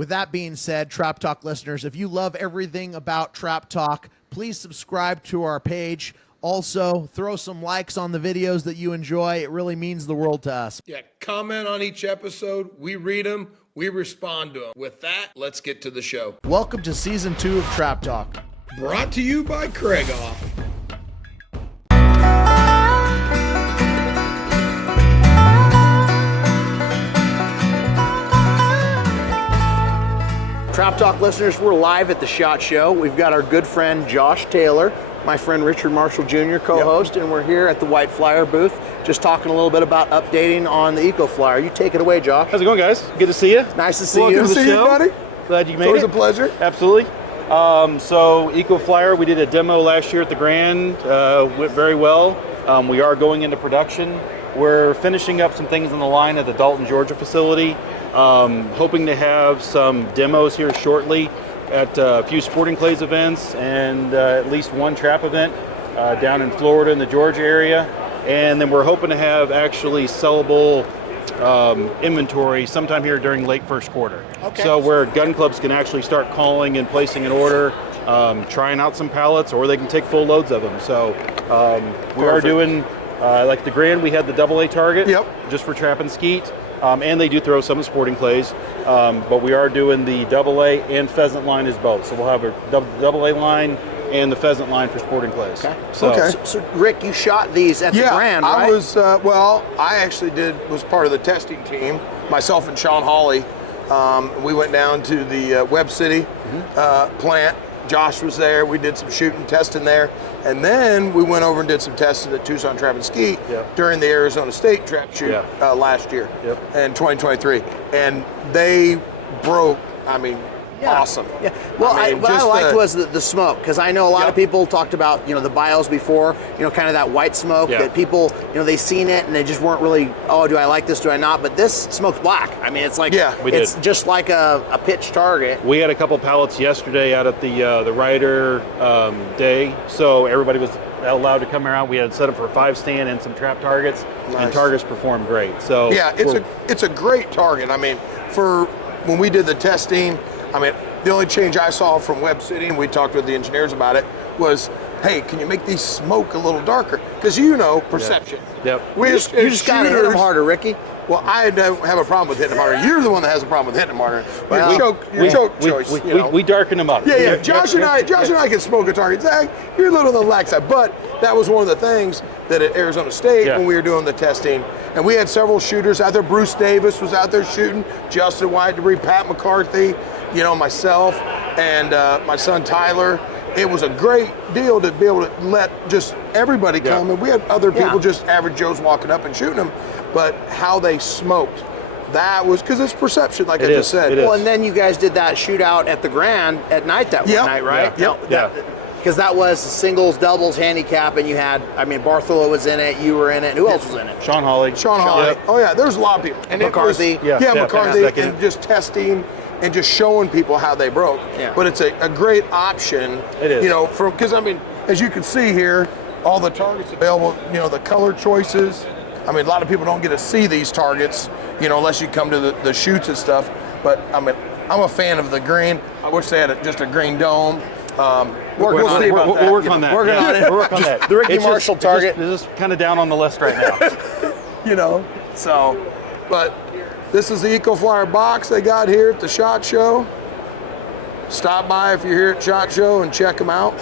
With that being said, Trap Talk listeners, if you love everything about Trap Talk, please subscribe to our page. Also, throw some likes on the videos that you enjoy. It really means the world to us. Yeah, comment on each episode. We read them. We respond to them. With that, let's get to the show. Welcome to Season 2 of Trap Talk. Brought to you by Krieghoff. Trap Talk listeners, we're live at the SHOT Show. We've got our good friend Josh Taylor, my friend Richard Marshall Jr. co-host, and we're here at the White Flyer booth just talking a little bit about updating on the Eco Flyer. You take it away, Josh. How's it going, guys? Good to see you. Nice to see you. Good to see you, buddy. Glad you made It's always it. a pleasure. Absolutely. So Eco Flyer, we did a demo last year at the Grand. Went very well. We are going into production. We're finishing up some things on the line at the Dalton, Georgia facility. Hoping to have some demos here shortly at a few Sporting Clays events and at least one trap event down in Florida in the Georgia area. And then we're hoping to have actually sellable inventory sometime here during late first quarter. Okay. So where gun clubs can actually start calling and placing an order, trying out some pallets, or they can take full loads of them. So we are doing, like the Grand, we had the AA target just for trap and skeet. And they do throw some Sporting Clays, but we are doing the AA and pheasant line as both. So we'll have a AA line and the pheasant line for Sporting Clays. Okay. So, So Rick, you shot these at the Grand, right? I was, I actually was part of the testing team, myself and Sean Hawley. We went down to the Webb City plant. Josh was there. We did some shooting, testing there. And then we went over and did some testing at Tucson Trap and Skeet during the Arizona State Trap Shoot last year in 2023. And they broke, awesome. Yeah. Well, what I liked was the smoke, because I know a lot of people talked about, the bios before, kind of that white smoke that people, they seen it and they just weren't really, oh, do I like this, do I not? But this smokes black. I mean, it's like, it's just like a pitch target. We had a couple pallets yesterday out at the Rider day, so everybody was allowed to come around. We had set up for a 5-stand and some trap targets, and targets performed great. So yeah, it's a great target. I mean, for when we did the testing, the only change I saw from Webb City, and we talked with the engineers about it, was, hey, can you make these smoke a little darker? Because perception. Yep. You just got to hit them harder, Ricky. Well, I don't have a problem with hitting them harder. You're the one that has a problem with hitting them harder. Your choke choice. We darken them up. Yeah. Josh and I can smoke a target. Zach, you're a little on the lax side. But that was one of the things that at Arizona State when we were doing the testing, and we had several shooters out there. Bruce Davis was out there shooting. Justin White Debris, Pat McCarthy, myself, and my son Tyler. It was a great deal to be able to let just everybody come. And we had other people, just average Joes, walking up and shooting them. But how they smoked, that was, because it's perception, like I just said. Well, and then you guys did that shootout at the Grand at night that one night, right? Because that was singles, doubles, handicap, and you had, Bartholow was in it, you were in it, and who else was in it? Sean Hawley. Oh, yeah, there's a lot of people. And McCarthy. McCarthy, and just testing and just showing people how they broke. Yeah. But it's a great option. It is. Because, as you can see here, all the targets available, the color choices. A lot of people don't get to see these targets, unless you come to the shoots and stuff. But I'm a fan of the green. I wish they had just a green dome. We'll work on that. We're working on that. The Ricky Marshall target. This is kind of down on the list right now. But this is the Eco Flyer box they got here at the SHOT Show. Stop by if you're here at SHOT Show and check them out.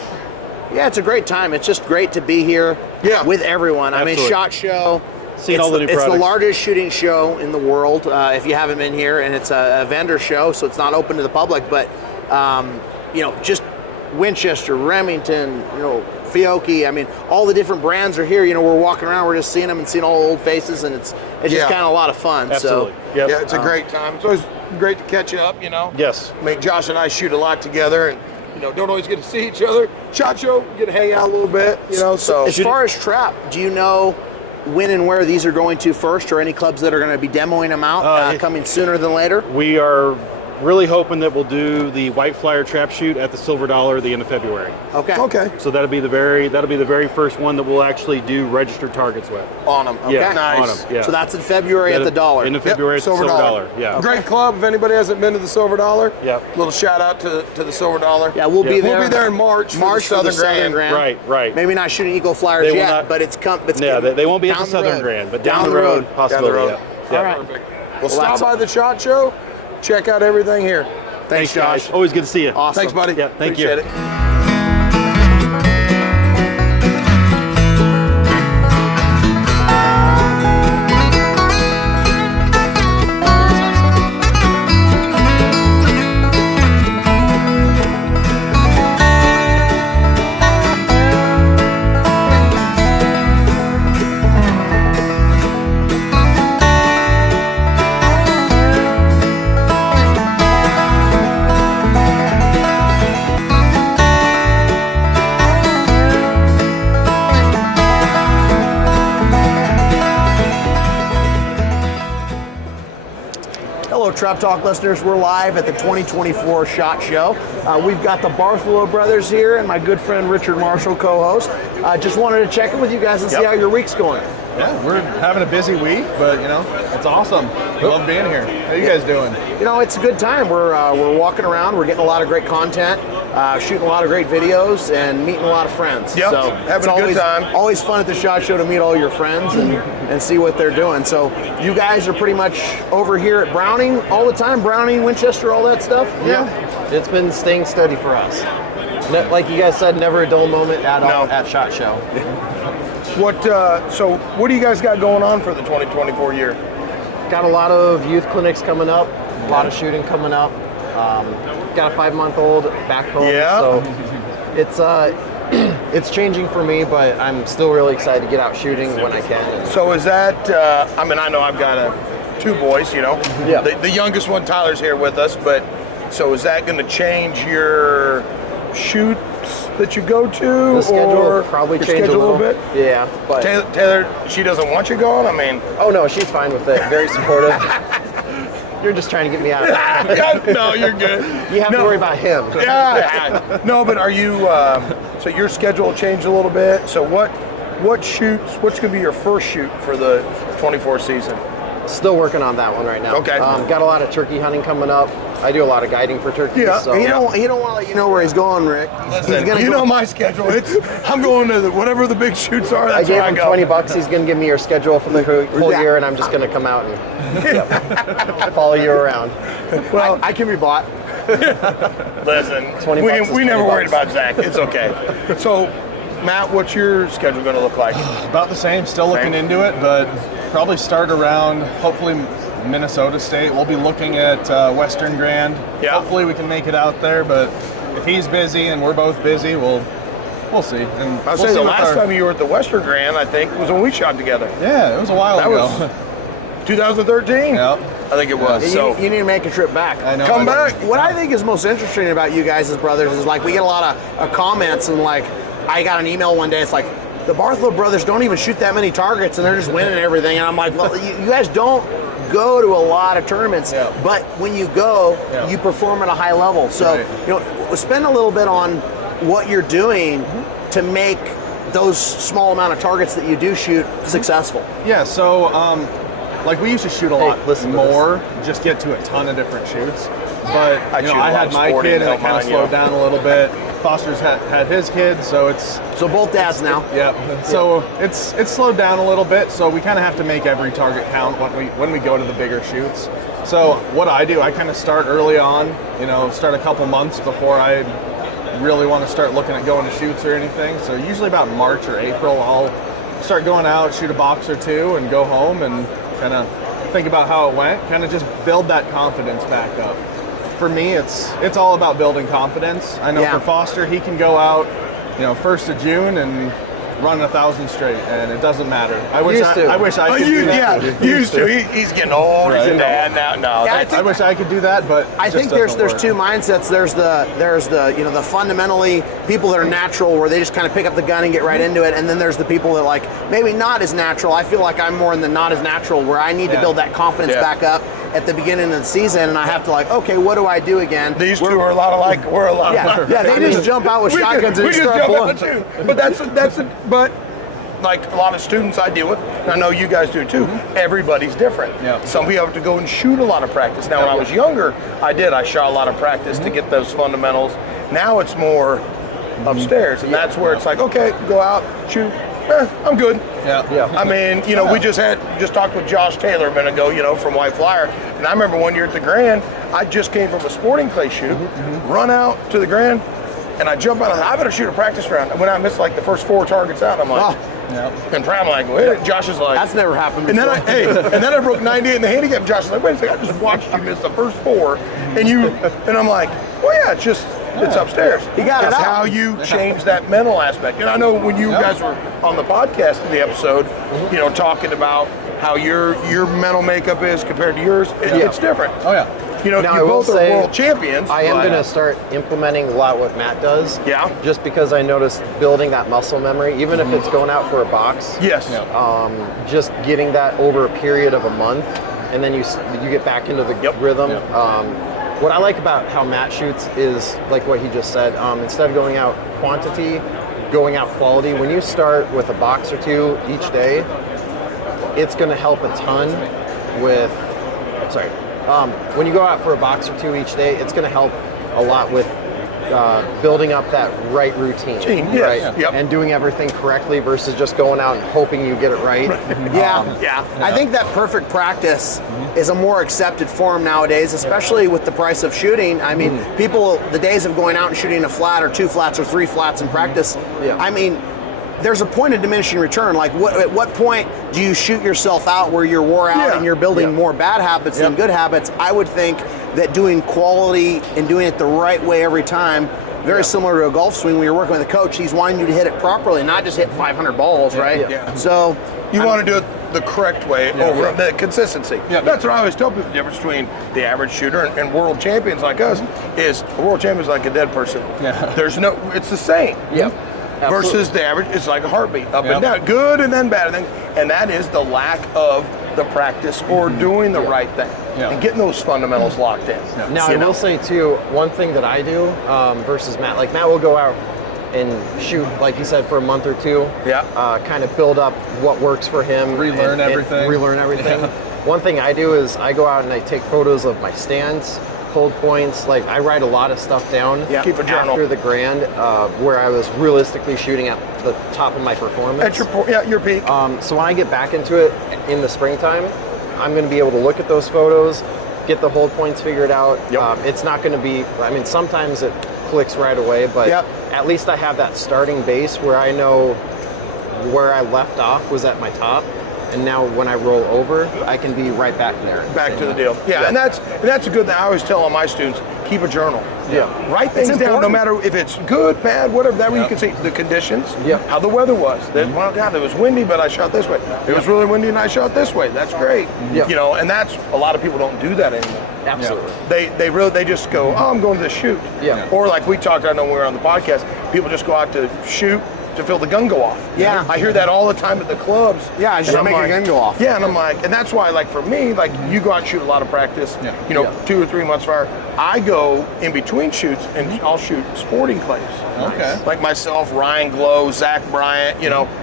Yeah, it's a great time. It's just great to be here with everyone. Absolutely. SHOT Show. Seen all the new products. It's the largest shooting show in the world, if you haven't been here, and it's a vendor show, so it's not open to the public, but, just Winchester, Remington, Fiocchi, all the different brands are here. We're walking around, we're just seeing them and seeing all the old faces, and it's just kind of a lot of fun. Absolutely. So, yeah, it's a great time. It's always great to catch you up, Yes. Josh and I shoot a lot together, and don't always get to see each other. SHOT Show, get to hang out a little bit, so. As far as trap, do you know when and where these are going to first, or any clubs that are going to be demoing them out coming sooner than later? We are really hoping that we'll do the white flyer trap shoot at the Silver Dollar at the end of February. Okay. So that'll be the very first one that we'll actually do registered targets with. On them. Okay. Yeah, Nice. on 'em, yeah. So that's in February at the Dollar. End of February at the Silver Dollar. Yeah. Great club. If anybody hasn't been to the Silver Dollar, Yep. little shout out to the Silver Dollar. Yeah, we'll be there. We'll be there in March for the Southern Grand. Right. Maybe not shooting Eco Flyers They will yet, not- but it's Yeah, they won't be at down the the Southern road. Grand, but down the road, possibility. Down the road. Yeah. All right. Perfect. Well, Well, stop that's- by the SHOT Show. Check out everything here. Thanks, Josh. guys. Always good to see you. Awesome. Thanks, buddy. Yeah, thank you. Appreciate it. Hello, Trap Talk listeners. We're live at the 2024 SHOT Show. We've got the Bartholow brothers here and my good friend Richard Marshall, co-host. Just wanted to check in with you guys and see how your week's going. Yeah, we're having a busy week, but you know, it's awesome. Love being here. How you guys doing? You know, it's a good time. We're walking around. We're getting a lot of great content, shooting a lot of great videos, and meeting a lot of friends. Yep, So having it's a good always, time. Always fun at the SHOT Show to meet all your friends and see what they're doing. So you guys are pretty much over here at Browning all the time. Browning, Winchester, all that stuff. Yeah. It's been staying steady for us. Like you guys said, never a dull moment at all at SHOT Show. So what do you guys got going on for the 2024 year? Got a lot of youth clinics coming up, a lot of shooting coming up. Got a 5-month-old back home, Yeah. so it's changing for me, but I'm still really excited to get out shooting when I can. So is that, I mean, I know I've got two boys, you know. Yeah. The youngest one, Tyler's here with us, but so is that going to change your shoots that you go to? The schedule or will probably your change a schedule little bit? Yeah, but Taylor, she doesn't want you going? I mean. oh no, she's fine with it. Very supportive. You're just trying to get me out of it. No, you're good. You have to worry about him. Yeah. No, but are you, so your schedule changed a little bit. So what's going to be your first shoot for the 24 season? Still working on that one right now. Okay. Got a lot of turkey hunting coming up. I do a lot of guiding for turkeys. Yeah. So He don't want to let you know where he's going, Rick. Listen, He's gonna you go- know my schedule. I'm going to whatever the big shoots are. I That's gave where I him go. $20. He's going to give me your schedule for the whole Yeah. year, and I'm just going to come out and follow you around. Well, I can be bought. Listen, 20 bucks is we never 20 worried bucks. about Zach. It's okay. So, Matt, what's your schedule going to look like? About the same. Still looking into it, but probably start around hopefully Minnesota State. We'll be looking at Western Grand. Yeah. Hopefully we can make it out there, but if he's busy and we're both busy, we'll see. And I was we'll saying see the with last our- time you were at the Western Grand, I think, was when we shot together. Yeah, it was a while That ago. was 2013. Yeah. I think it was. You, So you need to make a trip back. I know. come back. What I think is most interesting about you guys as brothers is like we get a lot of comments and like I got an email one day. It's like the Bartholow brothers don't even shoot that many targets and they're just winning everything. And I'm like, well, you guys don't go to a lot of tournaments, Yeah. but when you go, Yeah. you perform at a high level. So Right. you know, spend a little bit on what you're doing to make those small amount of targets that you do shoot successful. Yeah, so like we used to shoot a lot listen to more, just get to a ton of different shoots. But I you know, shoot a I lot had of my sporting kid and it help kind of mine, you slowed know. down a little bit. Foster's had his kid, so it's So both dads now. yeah. So it's slowed down a little bit. So we kind of have to make every target count when we go to the bigger shoots. So what I do, I kind of start early on. You know, start a couple months before I really want to start looking at going to shoots or anything. So usually about March or April, I'll start going out, shoot a box or two, and go home and kind of think about how it went. Kind of just build that confidence back up. For me, it's all about building confidence. I know Yeah. for Foster, he can go out, you know, 1st of June and run 1,000 straight, and it doesn't matter. I wish Used to. I could do that. used to. He's getting old. He's a Right. dad now. No, Yeah, that's I wish I could do that, but I it think just there's doesn't work. two mindsets. There's the you know the fundamentally people that are natural where they just kind of pick up the gun and get right into it, and then there's the people that like maybe not as natural. I feel like I'm more in the not as natural where I need to Yeah. build that confidence Yeah. back up, at the beginning of the season, and I have to like, okay, what do I do again? These two are a lot alike. We're a lot alike. Yeah, they just jump out with shotguns and start blowing. But like a lot of students I deal with, and I know you guys do too, everybody's different. Yeah. Some people have to go and shoot a lot of practice. Now, when I was younger, I shot a lot of practice to get those fundamentals. Now it's more upstairs, and that's where it's like, okay, go out, shoot, I'm good. Yeah. I mean, we just talked with Josh Taylor a minute ago, from White Flyer, and I remember one year at the Grand, I just came from a sporting clay shoot, run out to the Grand, and I jump out, and I better shoot a practice round. And when I missed like the first 4 targets out, I'm like, and I'm like, wait, Josh is like, that's never happened before. And then I broke 98 in the handicap. Josh is like, wait a second, I just watched you miss the first 4, and I'm like, well, yeah, it's upstairs. You got it It's out. how you change that mental aspect. And I know when you guys were on the podcast in the episode, talking about how your mental makeup is compared to yours, it's different. Oh yeah. Now, You I will both are say, world champions. I am but- going to start implementing a lot what Matt does. Yeah. Just because I noticed building that muscle memory, even if it's going out for a box. Yes. Just getting that over a period of a month, and then you get back into the rhythm. What I like about how Matt shoots is like what he just said. Instead of going out quantity, going out quality. When you start with a box or 2 each day, it's going to help a ton with. When you go out for a box or 2 each day, it's going to help a lot with building up that right routine, yes. right? Yep. And doing everything correctly versus just going out and hoping you get it right. Yeah. I think that perfect practice is a more accepted form nowadays, especially with the price of shooting. I mean, people, the days of going out and shooting a flat or 2 flats or 3 flats in practice, I mean, there's a point of diminishing return. Like, at what point do you shoot yourself out where you're wore out and you're building more bad habits than good habits? I would think that doing quality and doing it the right way every time, very similar to a golf swing when you're working with a coach, he's wanting you to hit it properly, not just hit 500 balls, right? Yeah. So you want to do it the correct way over the consistency. That's what I always tell people. The difference between the average shooter and world champions like us is a world champion is like a dead person. There's no, it's the same. Versus the average, it's like a heartbeat, up and down, good and then bad, and that is the lack of the practice or doing the right thing and getting those fundamentals locked in. Now, I will say too, one thing that I do versus Matt, like Matt will go out and shoot, like you said, for a month or 2, kind of build up what works for him, Relearn everything. One thing I do is I go out and I take photos of my stands, hold points. Like, I write a lot of stuff down Keep a journal. after the Grand, where I was realistically shooting at the top of my performance. At your peak. So when I get back into it in the springtime, I'm going to be able to look at those photos, get the hold points figured out. It's not going to be, I mean, sometimes it clicks right away, but at least I have that starting base where I know where I left off was at my top. And now when I roll over, I can be right back there. Back to the deal. And that's a good thing. I always tell all my students, keep a journal. Write things down, no matter if it's good, bad, whatever. That way you can see the conditions, how the weather was. Well, God, it was windy, but I shot this way. It was really windy and I shot this way. That's great. And that's, a lot of people don't do that anymore. Absolutely. They just go, oh, I'm going to the shoot. Or like we talked, I know when we were on the podcast, people just go out to shoot to feel the gun go off. I hear that all the time at the clubs. I just make a gun go off. And I'm like, and that's why, like, for me, like, you go out and shoot a lot of practice, 2 or 3 months fire. I go in between shoots and I'll shoot sporting clays. Okay. Like myself, Ryan Glow, Zach Bryant,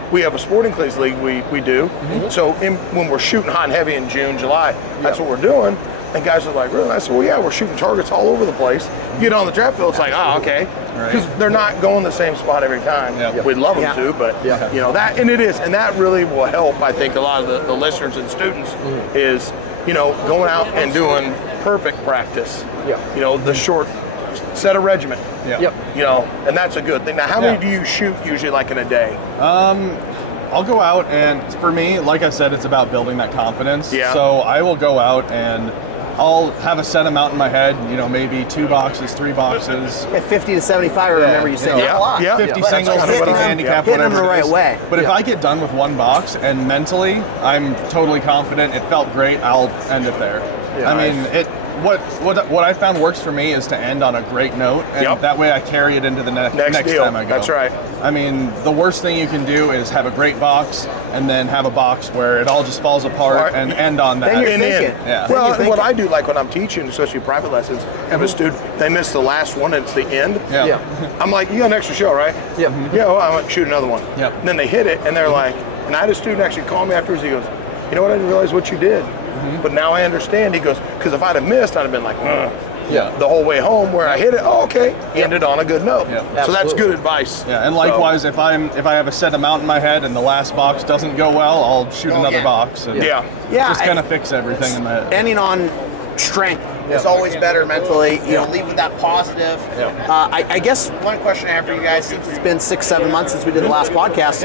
we have a sporting clays league we do. So when we're shooting hot and heavy in June, July, that's what we're doing. And guys are like, really? I said, well, yeah, we're shooting targets all over the place. You get on the trap field, it's like, oh, okay. Because they're not going the same spot every time. We'd love them to, but, that, and it is. And that really will help, I think, a lot of the listeners and students is, going out and doing perfect practice. The short set a regimen. And that's a good thing. Now, how many do you shoot usually, like, in a day? I'll go out, and for me, like I said, it's about building that confidence. So I will go out and I'll have a set amount in my head, maybe 2 boxes, 3 boxes. 50 to 75, I remember you saying. Yeah. A lot. 50 singles, 50 handicap, hitting them whatever the it right is. way. But if I get done with 1 box and mentally I'm totally confident, it felt great, I'll end it there. I mean, what I found works for me is to end on a great note, and that way I carry it into the next time I go. That's right. I mean, the worst thing you can do is have a great box and then have a box where it all just falls apart and end on that. Then you're thinking. Yeah. Well, and what I do, like when I'm teaching, especially private lessons, have a student, they miss the last one and it's the end. Yeah. I'm like, you got an extra show, right? Yep. Yeah, well, I'm like, shoot another one. Yep. And then they hit it and they're like, and I had a student actually call me afterwards, he goes, you know what, I didn't realize what you did. But now I understand. He goes, because if I'd have missed, I'd have been like, the whole way home where I hit it. Oh, okay, ended on a good note. So that's good advice. Yeah, and likewise, if I have a set amount in my head and the last box doesn't go well, I'll shoot another box. And just kind of fix everything in my head. Ending on strength is always better mentally. You know, leave with that positive. I guess one question I have for you guys, since it's been 6-7 months since we did the last podcast,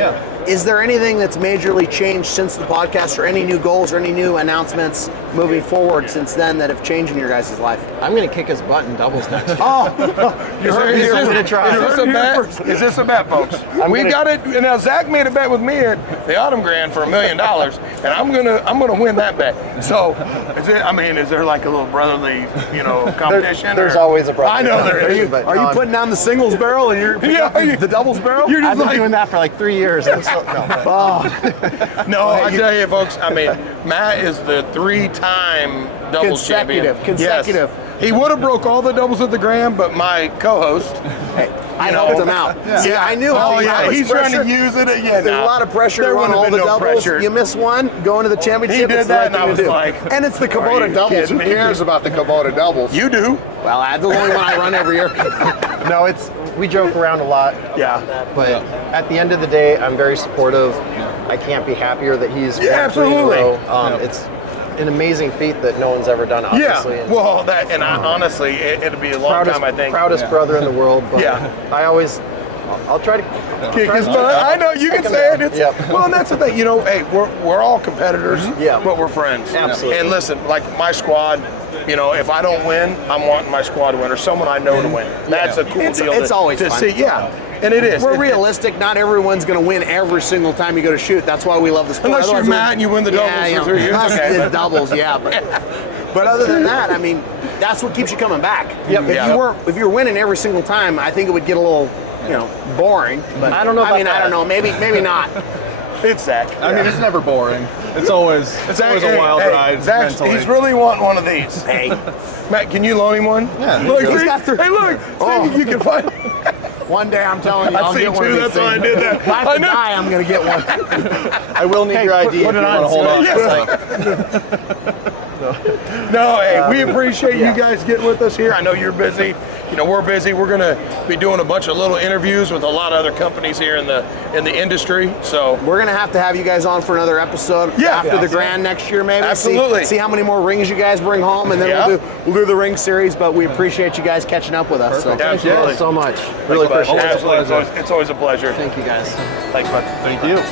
is there anything that's majorly changed since the podcast, or any new goals or any new announcements moving forward since then that have changed in your guys' life? I'm going to kick his butt in doubles next year. Is this a bet, folks? We got it. Now Zach made a bet with me at the Autumn Grand for $1 million, and I'm gonna win that bet. So, is there like a little brotherly, competition? There's always a brotherly. I know there is. Are you putting down the singles barrel and you're the doubles barrel? I've been doing that for like 3 years. No, I tell you, folks. Matt is the 3-time doubles champion. Consecutive. Yes. He would have broke all the doubles at the Grand, but my co-host, I helped him out. See, I knew. He's trying to use it again. There's a lot of pressure There on wouldn't all have the been no doubles. pressure. You miss one, going to the championship. He did it's that, the right and I thing to was do. like, and it's the are you Kubota doubles. Who kidding me? cares about the Kubota doubles? You do. Well, that's the only one I run every year. No, we joke around a lot. Yeah. But at the end of the day, I'm very supportive. I can't be happier that he's won 3 in a absolutely. row. It's an amazing feat that no one's ever done, obviously. Yeah. Well, honestly, it'll be a long time, I think. Proudest brother in the world. But I'll try to kick his butt. I know you can say it. Well, and that's the thing. Hey, we're all competitors, but we're friends. Absolutely. And listen, like my squad, if I don't win, I'm wanting my squad to win, or someone I know to win. That's a cool deal. It's always to fun. see. Yeah, and it is. We're realistic. Not everyone's going to win every single time you go to shoot. That's why we love the sport. Unless you're Matt and you win the doubles for 3 years. Okay. The doubles, But other than that, that's what keeps you coming back. If you're winning every single time, I think it would get a little, boring. But I don't know. I don't know. Maybe not. It's Zach. It's never boring. It's always a wild ride. Zach, he's really wanting one of these. Hey, Matt, can you loan him one? Yeah. Look, He's got three. hey, look. See, you can find. one day I'm telling you, I'll I've get seen one of two. these That's why I things. did that. If I have to die, I'm going to get one. I will need your ID if you want to hold on. No, hey, we appreciate you guys getting with us here. I know you're busy. We're busy. We're going to be doing a bunch of little interviews with a lot of other companies here in the industry. So We're going to have you guys on for another episode after the Grand next year, maybe. Absolutely. See how many more rings you guys bring home, and then we'll do the ring series. But we appreciate you guys catching up with us. So. Thank you so much. Really appreciate it. Absolutely. It's always a pleasure. Thank you guys. Thanks, bud. Thank you.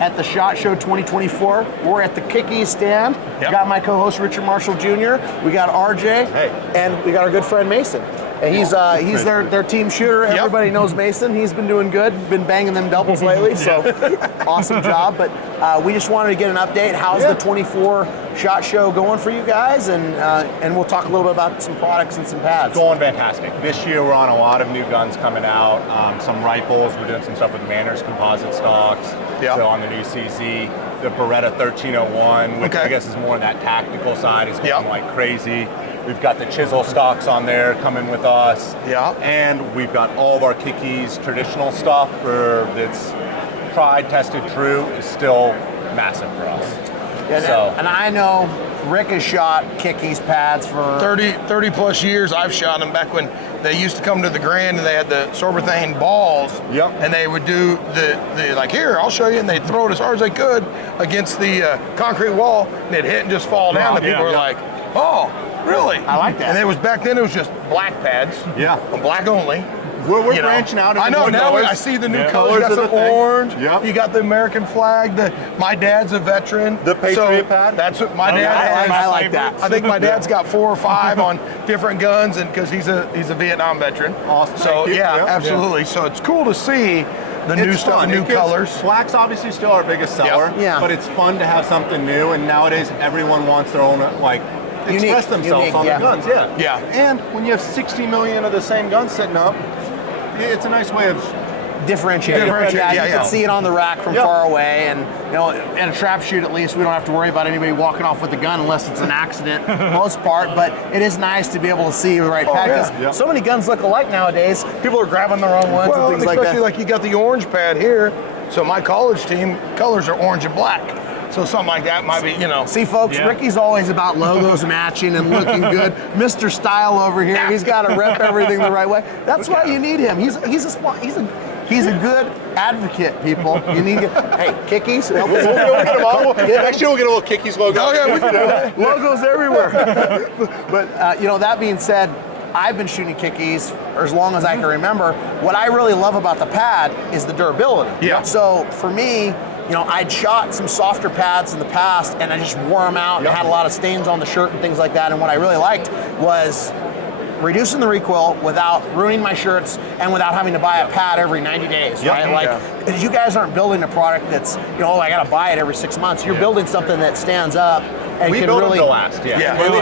at the SHOT Show 2024. We're at the Kick-EEZ stand. Yep. Got my co-host Richard Marshall Jr. We got RJ, and we got our good friend Mason. And he's their team shooter. Yep. Everybody knows Mason. He's been doing good. Been banging them doubles lately. So awesome job. But we just wanted to get an update. How's the 24 SHOT Show going for you guys? And we'll talk a little bit about some products and some pads. Going fantastic. This year we're on a lot of new guns coming out. Some rifles. We're doing some stuff with Manners composite stocks. Yep. So on the new CZ, the Beretta 1301, which I guess is more on that tactical side, is going like crazy. We've got the Chisel stocks on there coming with us. Yeah. And we've got all of our Kick-EEZ traditional stuff that's tried, tested, true, is still massive for us. And I know Rick has shot Kick-EEZ pads for 30 plus years. I've shot them back when they used to come to the Grand and they had the Sorbothane balls. Yep. And they would do the like, here, I'll show you, and they'd throw it as hard as they could against the concrete wall, and it'd hit and just fall down. And people were like, oh, really? I like that. And it was back then. It was just black pads. Yeah. Black only. We're branching out. I know. Now I see the new colors. You got some orange. Yep. You got the American flag. My dad's a veteran. The Patriot pad. That's what my dad has. I like that. I think my dad's got 4 or 5 on different guns, and because he's a Vietnam veteran. Awesome. So absolutely. So it's cool to see the new stuff, the new colors. Black's obviously still our biggest seller. Yeah. But it's fun to have something new, and nowadays everyone wants their own express themselves on their guns. Yeah. And when you have 60 million of the same guns sitting up, it's a nice way of differentiating. Yeah, you can see it on the rack from far away, and in a trap shoot at least, we don't have to worry about anybody walking off with the gun unless it's an accident, most part. But it is nice to be able to see the right pad. So many guns look alike nowadays. People are grabbing their own ones and things like that. Especially like you got the orange pad here. So my college team colors are orange and black. So something like that might be, See, folks, Ricky's always about logos matching and looking good. Mr. Style over here, he's got to rep everything the right way. That's why you need him. He's a good advocate, people. You need to hey, Kick-EEZ. Next year we'll get a little Kick-EEZ logo. Oh yeah, logos everywhere. But that being said, I've been shooting Kick-EEZ for as long as I can remember. What I really love about the pad is the durability. Yeah. So for me, I'd shot some softer pads in the past, and I just wore them out and had a lot of stains on the shirt and things like that. And what I really liked was reducing the recoil without ruining my shirts and without having to buy a pad every 90 days, right? Because you guys aren't building a product that's, I got to buy it every 6 months. You're building something that stands up and we can build really them to last.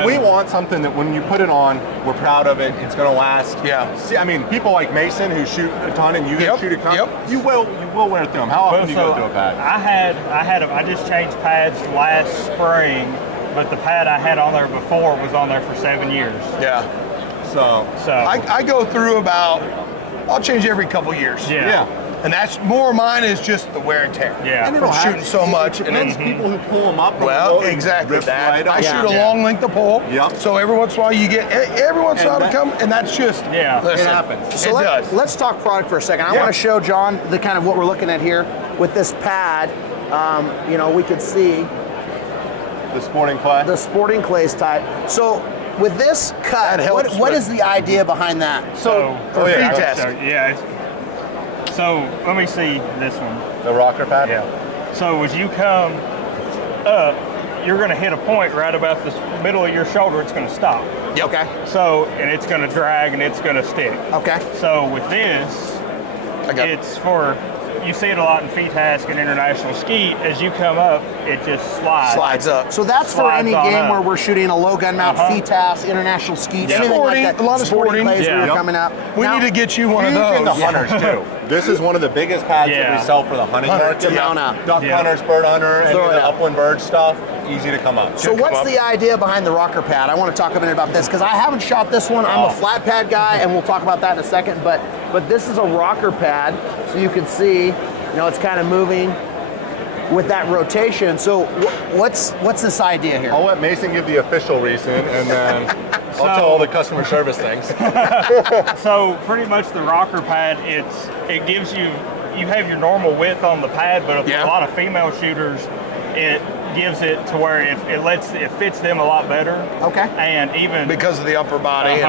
We want something that when you put it on, we're proud of it. It's going to last. See, I mean, people like Mason who shoot a ton, and you shoot a ton. You will wear through them. How often do you go through a pad? I just changed pads last spring, but the pad I had on there before was on there for 7 years. So I go through I'll change every couple years. And that's more mine is just the wear and tear. And from shooting so much. And then people who pull them up. Exactly that. I shoot a long length of pole. So every once in a while you get to come, and that's just listen, it happens. So let's talk product for a second. I want to show John the kind of what we're looking at here with this pad. We could see the sporting clay. The sporting clays type. So with this cut, what is the idea behind that? So for feed test. So let me see this one. The rocker pad? So as you come up, you're going to hit a point right about the middle of your shoulder. It's going to stop. Okay. So, and it's going to drag and it's going to stick. Okay. So with this, it's for, you see it a lot in FETASC and International Skeet. As you come up, it just slides up. So that's for any game where we're shooting a low gun mount, FETASC, International Skeet, anything like that. A lot of sporting plays coming up. We need to get you one of those. And the hunters too. This is one of the biggest pads that we sell for the hunting market. To mount up. Duck hunters, bird hunter, and the upland bird stuff. Easy to come up. So what's the idea behind the rocker pad? I want to talk a minute about this because I haven't shot this one. I'm a flat pad guy, and we'll talk about that in a second. But this is a rocker pad, so you can see, it's kind of moving with that rotation. So what's this idea here? I'll let Mason give the official reason, and then I'll tell all the customer service things. So pretty much the rocker pad, it gives you have your normal width on the pad, but for a lot of female shooters, gives it to where it fits them a lot better. Okay. And even because of the upper body.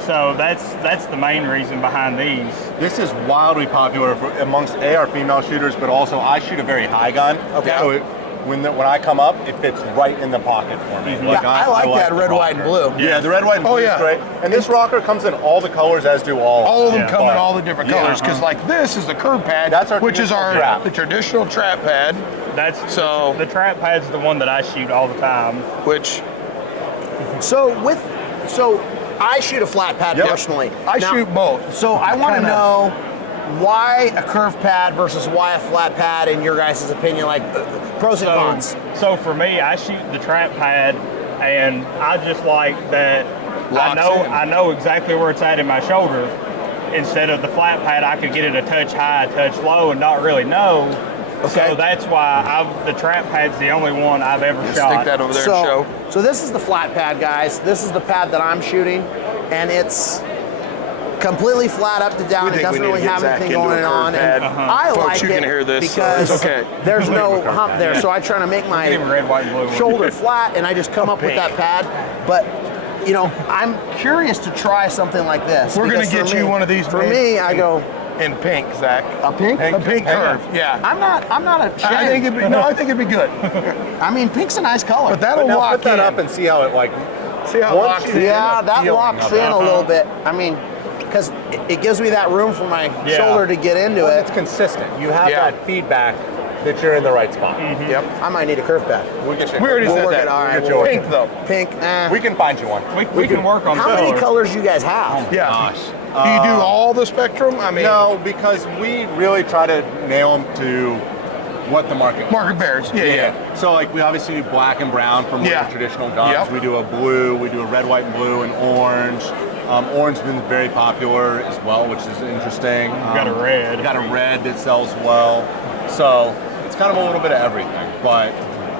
So that's the main reason behind these. This is wildly popular amongst our female shooters, but also I shoot a very high gun. Okay. So when I come up, it fits right in the pocket for me. Yeah, I like that red, white, and blue. Yeah, the red, white, and blue is great. And this rocker comes in all the colors, as do all of them come in all the different colors, because like this is the curve pad, which is the traditional trap pad. The trap pad's the one that I shoot all the time. So I shoot a flat pad personally. I shoot both. So I want to know why a curve pad versus why a flat pad in your guys' opinion, like pros and cons. So for me, I shoot the trap pad, and I just like that. I know exactly where it's at in my shoulder. Instead of the flat pad, I could get it a touch high, a touch low, and not really know. Okay. So that's why the trap pad's the only one I've ever shot. Stick that over there and show. So this is the flat pad, guys. This is the pad that I'm shooting, and it's completely flat up to down. It doesn't really have anything going on. And I like it because there's no hump there. So I try to make my shoulder flat, and I just come up with that pad. But you know, I'm curious to try something like this. We're going to get you one of these. For me, I go in pink, Zach. A pink? A pink curve. Yeah. I'm not ashamed. I think it'd be good. I mean, pink's a nice color. But that'll lock put that up and see how it locks in. Yeah, that locks in a little bit. I mean, because it gives me that room for my shoulder to get into it. It's consistent. You have that feedback that you're in the right spot. Yep. I might need a curve pad. We'll get you. We already said that. All right. Pink though. Pink. We can find you one. We can work on. How many colors do you guys have? Yeah. Gosh. Do you do all the spectrum? I mean, no, because we really try to nail them to what the market bears. Yeah. So like we obviously do black and brown for more traditional guns. Yep. We do a blue, we do a red, white, and blue, and orange. Orange has been very popular as well, which is interesting. Got a red. Got a red that sells well. So it's kind of a little bit of everything, but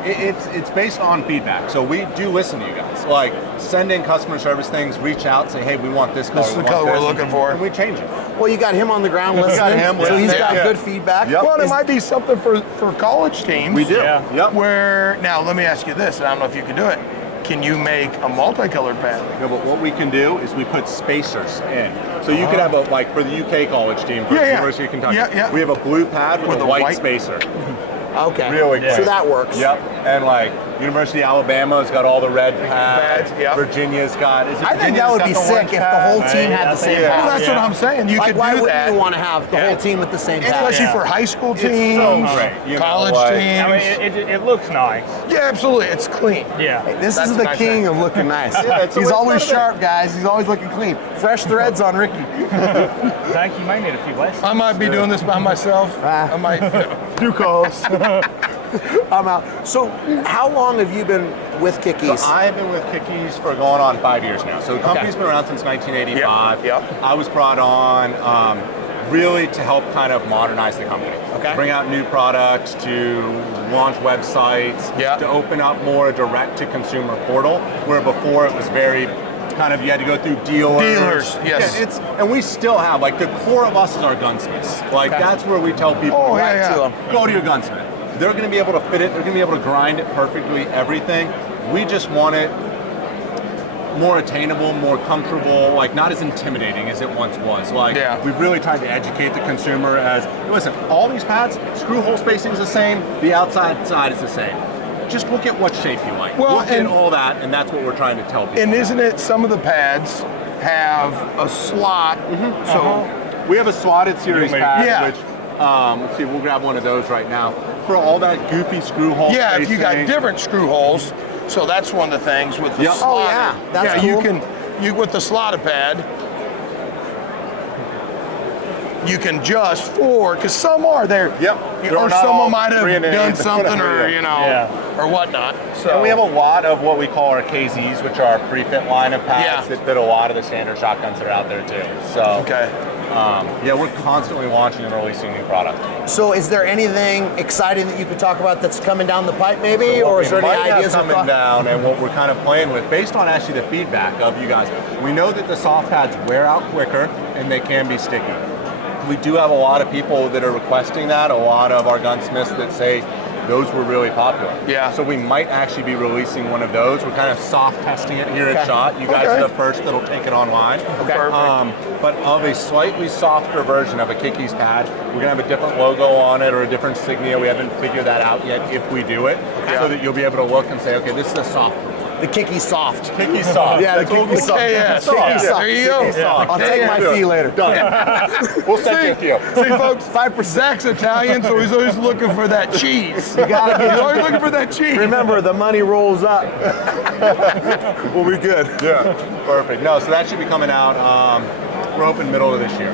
it's based on feedback. So we do listen to you guys. Like send in customer service things, reach out, say, hey, we want this color. This is the color we're looking for. And we change it. Well, you got him on the ground listening, so he's got good feedback. Yep. Well, it might be something for college teams. We do. Yeah. Yep. Where, now let me ask you this, and I don't know if you can do it. Can you make a multicolored pad? No, but what we can do is we put spacers in. So you could have like for the UK college team, for the University of Kentucky, we have a blue pad with a white spacer. Okay. Really good. So that works. Yep. And like University of Alabama's got all the red pads. Yep. Virginia's got. I think that would be sick if the whole team had the same pad. Well, that's what I'm saying. You could do that. Why wouldn't you want to have the whole team with the same pad? Especially for high school teams, college teams. I mean, it looks nice. Yeah, absolutely. It's clean. Yeah. This is the king of looking nice. He's always sharp, guys. He's always looking clean. Fresh threads on Ricky. Zach, you might need a few lessons. I might be doing this by myself. I might do calls. I'm out. So, how long have you been with Kick-EEZ? So I've been with Kick-EEZ for going on 5 years now. So the company's been around since 1985. Yep. I was brought on really to help kind of modernize the company. Okay. Bring out new products, to launch websites, to open up more direct-to-consumer portal, where before it was very kind of, you had to go through dealers. Yes. Yeah, and we still have, like, the core of us is our gunsmiths. Like, that's where we tell people, go to your gunsmith. They're going to be able to fit it. They're going to be able to grind it perfectly, everything. We just want it more attainable, more comfortable, like not as intimidating as it once was. Like we've really tried to educate the consumer as, listen, all these pads, screw hole spacing is the same, the outside side is the same. Just look at what shape you like. Look at all that, and that's what we're trying to tell people. And isn't it, some of the pads have a slot, so we have a slotted series pad, which let's see, we'll grab one of those right now. For all that goofy screw hole spacing. If you got different screw holes, so that's one of the things with the slotted. That's cool. You with the slotted pad, you can adjust for, because some are there. Or someone might have done something or, or whatnot. So. And we have a lot of what we call our KZs, which are our pre-fit line of pads that fit a lot of the standard shotguns that are out there too. So, we're constantly launching and releasing new product. So is there anything exciting that you could talk about that's coming down the pipe maybe? So or is there any ideas coming down, and what we're kind of playing with, based on actually the feedback of you guys, we know that the soft pads wear out quicker and they can be sticky. We do have a lot of people that are requesting that, a lot of our gunsmiths that say, those were really popular. Yeah. So we might actually be releasing one of those. We're kind of soft testing it here at SHOT. You guys are the first that'll take it online. Okay. But of a slightly softer version of a Kick-EEZ pad, we're gonna have a different logo on it or a different insignia. We haven't figured that out yet if we do it, so that you'll be able to look and say, okay, this is a soft one. The Kick-EEZ soft. Kick-EEZ soft. Yeah, the Kick-EEZ soft. Yeah. There you go. I'll take my fee later. Done. We'll send you a few. See, folks, 5%. Zach's Italian, so he's always looking for that cheese. He's always looking for that cheese. Remember, the money rolls up. We'll be good. Yeah, perfect. No, so that should be coming out. We're hoping middle of this year.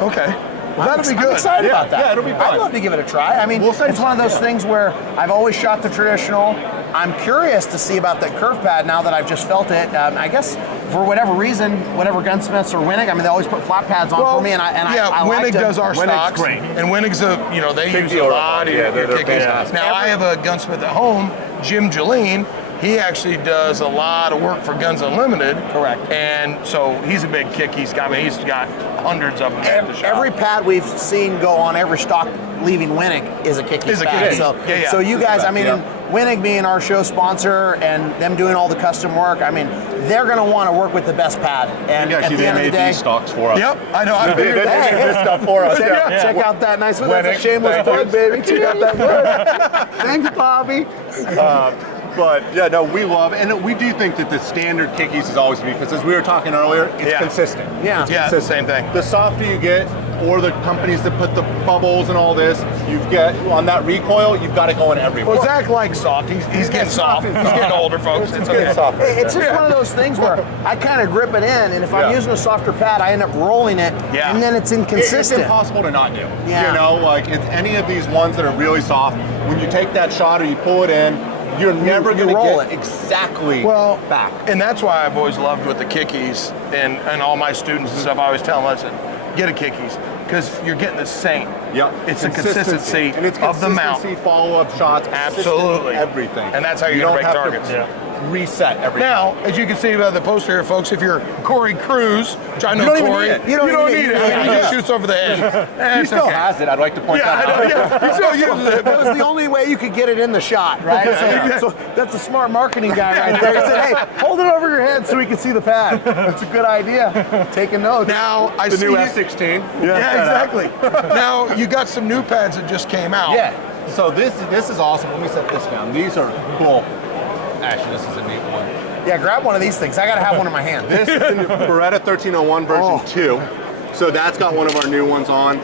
Okay. Well, that'll be good. I'm excited about that. Yeah, it'll be fun. I'd love to give it a try. I mean, it's one of those things where I've always shot the traditional. I'm curious to see about that curve pad now that I've just felt it. I guess for whatever reason, whatever gunsmiths or Wenig, I mean, they always put flat pads on for me, and I like Wenig to. does our stocks, great. and Wenig's they use a lot of they're Kick-EEZ. fantastic. Now I have a gunsmith at home, Jim Jeline. He actually does a lot of work for Guns Unlimited. Correct. And so he's a big Kick-EEZ guy. I mean, he's got hundreds of them at the shop. Every pad we've seen go on every stock leaving Wenig is a Kick-EEZ pad. Kick-EEZ. So you guys, I mean, Wenig being our show sponsor and them doing all the custom work, I mean, they're going to want to work with the best pad. And at the end of the day, these stocks for us. Yep, I know. I figured that. This stuff for us. check out that nice one. That's a shameless plug, baby. Check out that wood. Thanks, Bobby. But yeah, no, we love, and we do think that the standard Kick-EEZ is always going to be, because as we were talking earlier, it's consistent. Yeah. It's the same thing. The softer you get, or the companies that put the bubbles and all this, you've got on that recoil, you've got it going everywhere. Well, Zach likes soft. He's getting soft. He's getting older, folks. It's okay. It's just one of those things where I kind of grip it in, and if I'm using a softer pad, I end up rolling it, and then it's inconsistent. It's impossible to not do. Yeah. You know, like it's any of these ones that are really soft, when you take that shot or you pull it in, you're never going to get exactly back. And that's why I've always loved with the Kick-EEZ and all my students and stuff. I always tell them, listen, get a Kick-EEZ because you're getting the same. Yep. It's the consistency and it's of the mount. Follow-up shots, absolutely, everything. And that's how you're going to make targets. Reset everything. Now, as you can see by the poster here, folks, if you're Corey Cruz, which I know Corey, you don't need it. He just shoots over the head. He still has it. I'd like to point that out. He still uses it. That was the only way you could get it in the shot, right? So that's a smart marketing guy right there. He said, hey, hold it over your head so we can see the pad. That's a good idea. Taking notes. Now, I the see new S16. Yeah, exactly. Now, you got some new pads that just came out. Yeah. So this is awesome. Let me set this down. These are cool. Actually, this is a neat one. Yeah, grab one of these things. I got to have one in my hand. This is the Beretta 1301 version 2. So that's got one of our new ones on.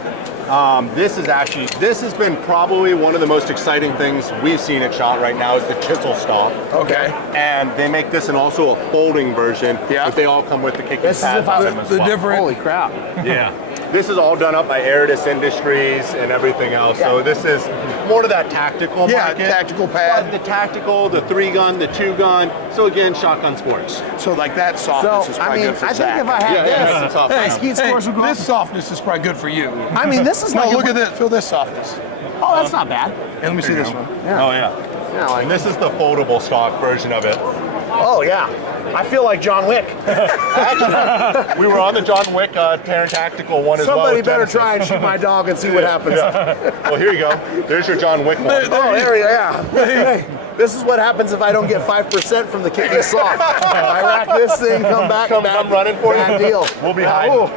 This has been probably one of the most exciting things we've seen at SHOT right now is the chisel stock. Okay. And they make this and also a folding version. Yeah. But they all come with the Kick-EEZ pads on them as well. Different. Holy crap. Yeah. This is all done up by Aridus Industries and everything else. So this is more to that tactical market. Tactical pad. The tactical, the 3-gun, the 2-gun. So again, shotgun sports. So like that softness is probably good for Zach. I think if I had this softness is probably good for you. I mean, this is like... look at this. Feel this softness. Oh, that's not bad. And let me see this one. Yeah. Oh, yeah. And this is the foldable stock version of it. Oh, yeah. I feel like John Wick. Actually, we were on the John Wick Terran Tactical one as well. Somebody better try and shoot my dog and see what happens. Yeah. Well, here you go. There's your John Wick one. There you go. Hey, this is what happens if I don't get 5% from the Kick-EEZ soft. I rack this thing, come back, come running for you. Bad deal. We'll be hiding.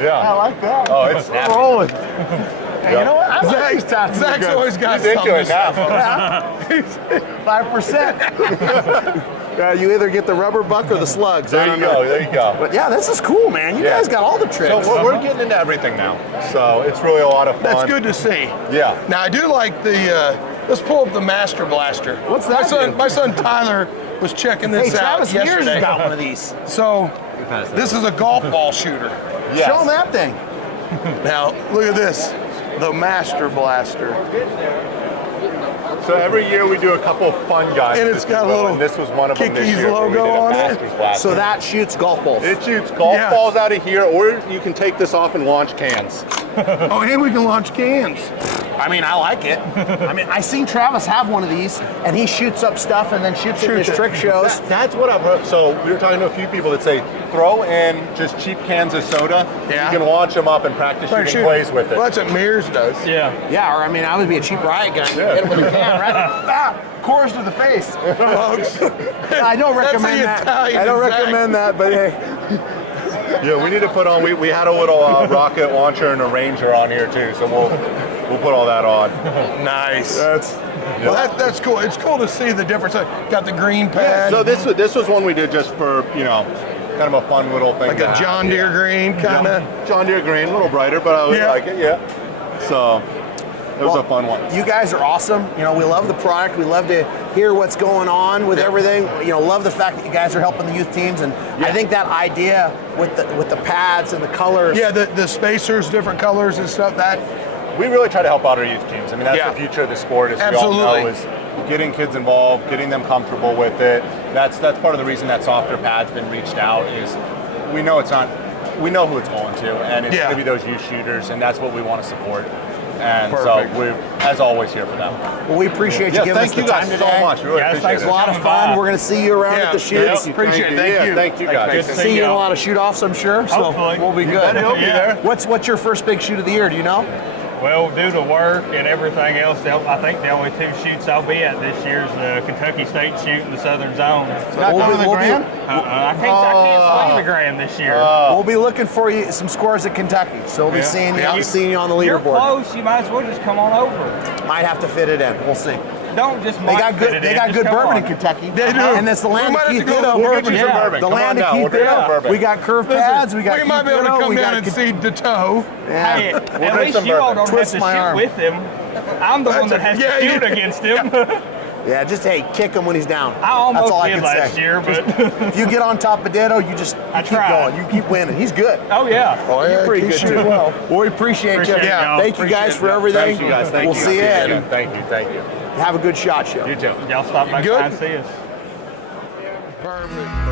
Yeah. I like that. Oh, it's snappy. Rolling. Hey, you know what? I like these tactics. Zach's always got He's into it now. 5%. You either get the rubber buck or the slugs. There you go. But yeah, this is cool, man. You guys got all the tricks. So we're getting into everything now. So it's really a lot of fun. That's good to see. Yeah. Now I do like the, let's pull up the Master Blaster. What's that? My son Tyler was checking this out Travis yesterday. Years got one of these. So this is a golf ball shooter. Yes. Show him that thing. Now look at this, the Master Blaster. So every year we do a couple of fun guys. And it's got a little and this was one of them this Kick-EEZ year. logo on it. So that shoots golf balls. It shoots golf balls out of here, or you can take this off and launch cans. Oh, and we can launch cans. I mean, I like it. I mean, I seen Travis have one of these, and he shoots up stuff and then shoots it in his trick shows. That's what I've heard. So we were talking to a few people that say throw in just cheap cans of soda. Yeah. You can launch them up and practice shooting plays with it. Well, that's what Mears does. Yeah. Yeah, or I mean, I would be a cheap riot gun. You hit him with a can, right? Course to the face. I don't recommend that. Italian I don't exact. recommend that, but hey. Yeah, we need to put on. We had a little rocket launcher and a Ranger on here too, so we'll put all that on. Nice. That's cool. It's cool to see the difference. Got the green pad. So this was one we did just for kind of a fun little thing. like a John Deere green kind of. John Deere green, a little brighter, but I always like it. Yeah. So it was a fun one. You guys are awesome. You know, we love the product. We love to hear what's going on with everything. You know, love the fact that you guys are helping the youth teams, and I think that idea with the pads and the colors. Yeah, the spacers, different colors and stuff. That we really try to help out our youth teams. I mean, that's the future of the sport, as we all know, is getting kids involved, getting them comfortable with it. That's part of the reason that softer pad's been reached out. Is we know we know who it's going to, and it's going to be those youth shooters, and that's what we want to support. And so we're, as always, here for them. Well, we appreciate you giving us the time today. Thank you guys so much. Really appreciate Thanks. it. A lot of fun. We're going to see you around at the shoots. Appreciate it. Thank you. Thank you guys. Good to See you in a lot of shoot-offs, I'm sure. So Hopefully. we'll be good. Hope you're there. What's your first big shoot of the year? Do you know? Well, due to work and everything else, I think the only 2 shoots I'll be at this year is the Kentucky State shoot in the Southern Zone. So I can't swing the Grand this year. We'll be looking for you some scores at Kentucky. So we'll be seeing you on the leaderboard. You're close. You might as well just come on over. Might have to fit it in. We'll see. Don't just. They got good bourbon in Kentucky. They do. And it's the land of Keith Ditto. We'll get you some bourbon. The Come land on of down. Keith We'll get you some Ditto. bourbon. We got curved pads. We got. We might be able to come down and see Ditto. Hey, at least you all don't have to shoot with him. I'm the one that has to shoot against him. Yeah, just kick him when he's down. I almost That's all I did can last say. year, but If you get on top of Ditto, you just keep going. You keep winning. He's good. oh yeah. Oh, yeah, You're pretty he's good too. shooting well. Well, we appreciate you. Appreciate y'all. Thank you guys for everything. Thank you guys. Thank we'll you. see you. And Thank you. have a good shot show. You too. Y'all stop by Good. and see us. Perfect.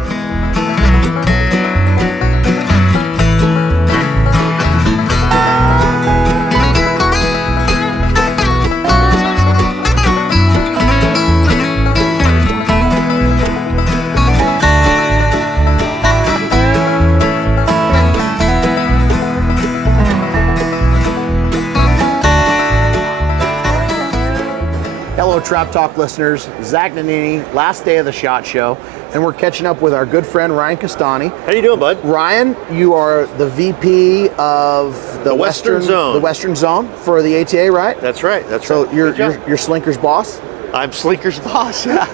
Hello, Trap Talk listeners. Zach Nannini, last day of the SHOT Show, and we're catching up with our good friend Ryan Castani. How you doing, bud? Ryan, you are the VP of the Western Zone. The Western Zone for the ATA, right? That's right. So right. you're Good job. Slinker's boss? I'm Slinker's boss. Yeah.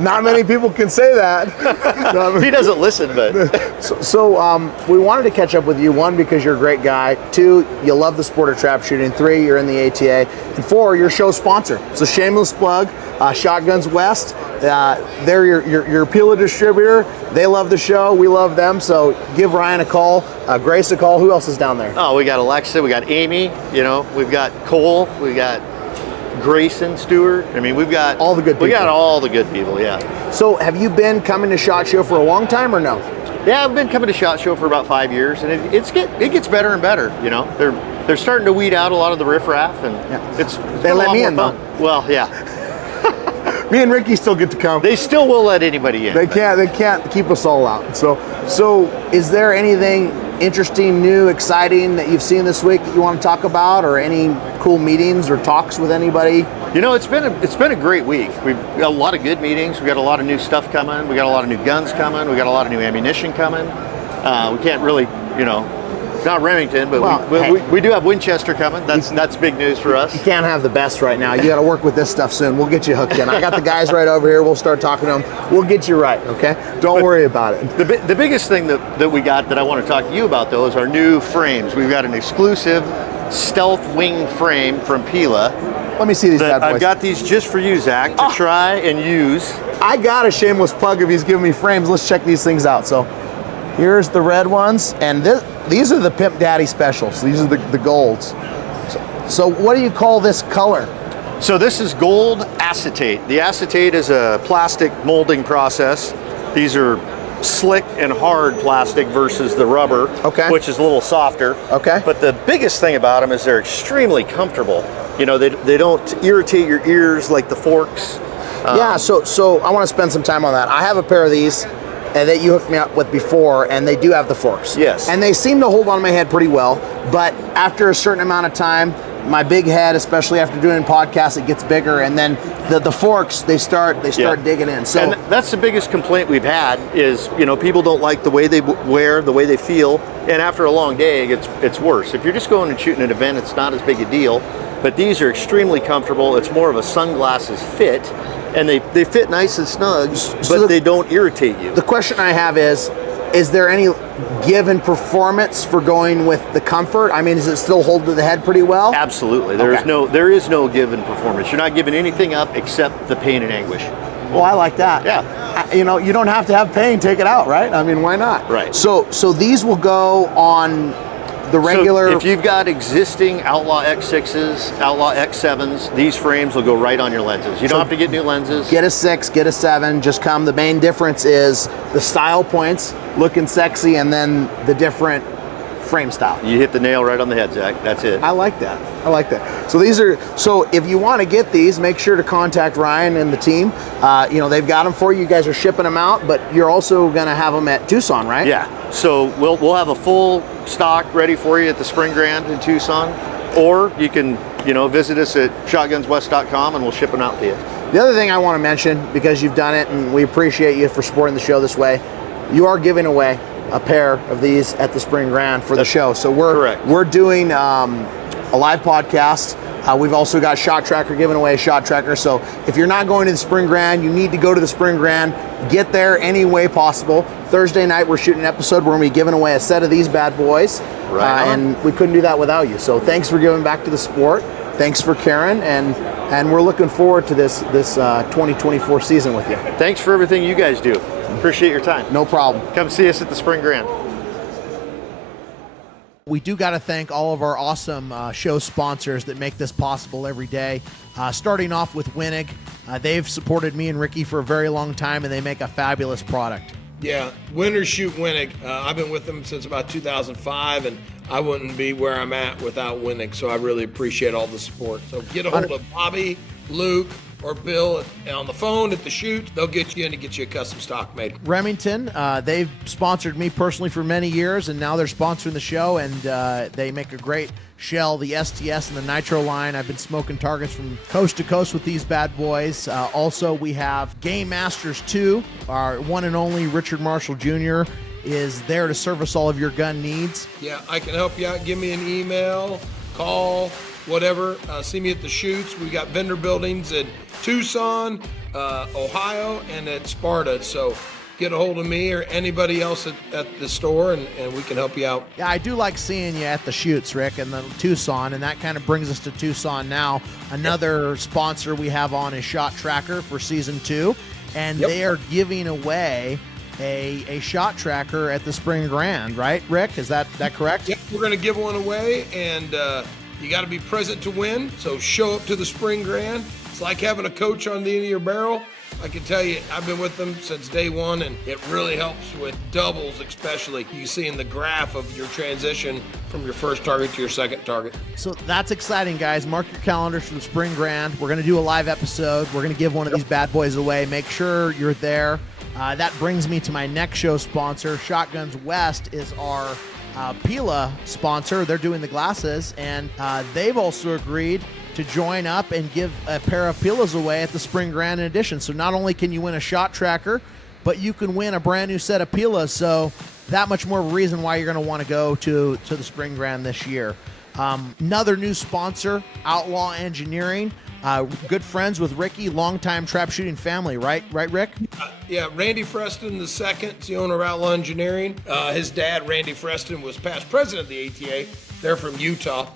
Not many people can say that. He doesn't listen, but So we wanted to catch up with you, 1, because you're a great guy, 2, you love the sport of trap shooting, 3, you're in the ATA, and 4, you're show sponsor. So shameless plug, Shotguns West, they're your Pillas distributor. They love the show, we love them, so give Ryan a call, Grace a call. Who else is down there? oh, we got Alexa, we got Amy, we've got Cole, we got Grayson, Stewart. I mean, we've got all the good people. We got all the good people, yeah. So have you been coming to SHOT Show for a long time or no? Yeah, I've been coming to SHOT Show for about 5 years, and it gets better and better. They're starting to weed out a lot of the riffraff, and it's They let me in though. Well, yeah, Me and Ricky still get to come. they still will let anybody in. They can't keep us all out. So is there anything interesting, new, exciting that you've seen this week that you want to talk about, or any cool meetings or talks with anybody? It's been a great week. We've got a lot of good meetings. We got a lot of new stuff coming. We got a lot of new guns coming. We got a lot of new ammunition coming. We can't really, not Remington, but we do have Winchester coming. That's big news for us. You can't have the best right now. You got to work with this stuff soon. We'll get you hooked in. I got the guys right over here. We'll start talking to them. We'll get you right, okay? Don't worry about it. The biggest thing that we got that I want to talk to you about, though, is our new frames. We've got an exclusive stealth wing frame from Pillas. Let me see these bad boys. I've got these just for you, Zach, to try and use. I got a shameless plug if he's giving me frames. Let's check these things out. So here's the red ones, and these are the Pimp Daddy specials. These are the golds. So what do you call this color? So this is gold acetate. The acetate is a plastic molding process. These are slick and hard plastic versus the rubber, Okay. which is a little softer. Okay. But the biggest thing about them is they're extremely comfortable. You know, they don't irritate your ears like the forks. Yeah, so I want to spend some time on that. I have a pair of these that you hooked me up with before, and they do have the forks. Yes. And they seem to hold on my head pretty well, but after a certain amount of time, my big head, especially after doing podcasts, it gets bigger, and then the forks, they start digging in. So and that's the biggest complaint we've had is, you know, people don't like the way they wear, the way they feel, and after a long day, it's worse. If you're just going and shooting an event, it's not as big a deal, but these are extremely comfortable. It's more of a sunglasses fit, and they fit nice and snug, but they don't irritate you. The question I have is there any give in performance for going with the comfort? I mean, does it still hold to the head pretty well? Absolutely. There is no give in performance. You're not giving anything up except the pain and anguish. Well, I like that. Yeah. You know, you don't have to have pain, take it out, right? I mean, why not? Right. So these will go on the regular. So if you've got existing Outlaw X6s, Outlaw X7s, these frames will go right on your lenses. You don't have to get new lenses. Get a 6, get a 7, just come. The main difference is the style points, looking sexy, and then the different frame style. You hit the nail right on the head, Zach. That's it. I like that. So if you want to get these, make sure to contact Ryan and the team. You know, they've got them for you. You guys are shipping them out, but you're also going to have them at Tucson, right? Yeah. So we'll have a full stock ready for you at the Spring Grand in Tucson, or you can, you know, visit us at shotgunswest.com and we'll ship them out to you. The other thing I want to mention, because you've done it and we appreciate you for supporting the show this way, you are giving away a pair of these at the Spring Grand for the show. So we're doing a live podcast. We've also got Shot Tracker giving away a Shot Tracker. So if you're not going to the Spring Grand, you need to go to the Spring Grand. Get there any way possible. Thursday night, we're shooting an episode where we're going to be giving away a set of these bad boys. Right. And we couldn't do that without you. So thanks for giving back to the sport. Thanks for caring. And we're looking forward to this 2024 season with you. Thanks for everything you guys do. Appreciate your time. No problem. Come see us at the Spring Grand. We do got to thank all of our awesome show sponsors that make this possible every day. Starting off with Wenig. They've supported me and Ricky for a very long time, and they make a fabulous product. Yeah, winners shoot Wenig. I've been with them since about 2005, and I wouldn't be where I'm at without Wenig, so I really appreciate all the support. So get a hold of Bobby, Luke, or Bill on the phone at the shoot. They'll get you in to get you a custom stock made. Remington, they've sponsored me personally for many years, and now they're sponsoring the show, and they make a great shell, the STS and the Nitro line. I've been smoking targets from coast to coast with these bad boys. Also, we have Game Masters 2. Our one and only Richard Marshall Jr. is there to service all of your gun needs. Yeah, I can help you out. Give me an email, call, whatever. See me at the shoots. We got vendor buildings in Tucson, Ohio, and at Sparta. So get a hold of me or anybody else at the store, and we can help you out. Yeah, I do like seeing you at the shoots, Rick, and the Tucson, and that kind of brings us to Tucson now. Another sponsor we have on is Shot Tracker for Season 2, and they are giving away a Shot Tracker at the Spring Grand, right, Rick? Is that correct? Yep, we're going to give one away, and you got to be present to win, so show up to the Spring Grand. It's like having a coach on the end of your barrel. I can tell you, I've been with them since day one, and it really helps with doubles especially. You can see in the graph of your transition from your first target to your second target. So that's exciting, guys. Mark your calendars for the Spring Grand. We're going to do a live episode. We're going to give one of these bad boys away. Make sure you're there. That brings me to my next show sponsor. Shotguns West is our Pillas sponsor. They're doing the glasses, and they've also agreed to join up and give a pair of Pillas away at the Spring Grand edition. So not only can you win a Shot Tracker, but you can win a brand new set of Pillas. So that much more of a reason why you're going to want to go to the Spring Grand this year. Another new sponsor, Outlaw Engineering. Good friends with Ricky, longtime trap shooting family, right, Rick? Yeah, Randy Freston II is the owner of Outlaw Engineering. His dad, Randy Freston, was past president of the ATA. They're from Utah.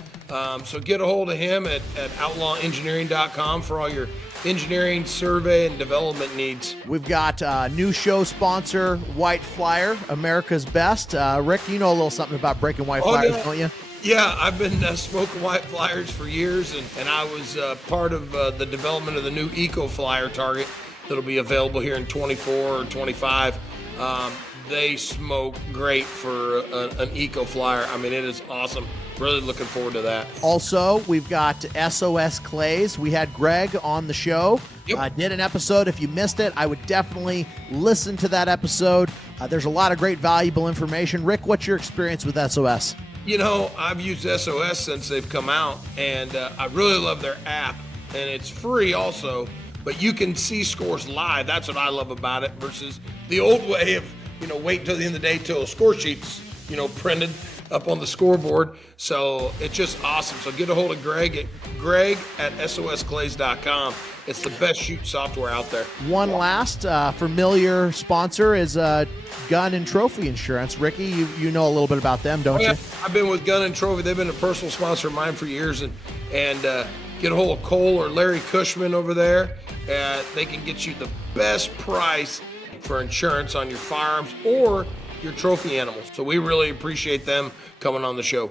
So get a hold of him at outlawengineering.com for all your engineering, survey, and development needs. We've got a new show sponsor, White Flyer, America's Best. Rick, you know a little something about breaking white flyers, don't you? Yeah, I've been smoking white flyers for years, and I was part of the development of the new Eco Flyer target that'll be available here in 24 or 25. they smoke great for an eco flyer. I mean, it is awesome. Really looking forward to that. Also, we've got SOS Clays. We had Greg on the show. Yep. Did an episode. If you missed it, I would definitely listen to that episode. There's a lot of great valuable information. Rick, what's your experience with SOS? You know, I've used SOS since they've come out, and I really love their app, and it's free also, but you can see scores live. That's what I love about it versus the old way of, wait until the end of the day till a score sheet's, printed up on the scoreboard. So it's just awesome. So get a hold of Greg at sosclays.com. It's the best shoot software out there. One last familiar sponsor is Gun and Trophy Insurance. Ricky, you know a little bit about them, don't you? I've been with Gun and Trophy. They've been a personal sponsor of mine for years, and get a hold of Cole or Larry Cushman over there. They can get you the best price for insurance on your firearms or your trophy animals. So we really appreciate them coming on the show.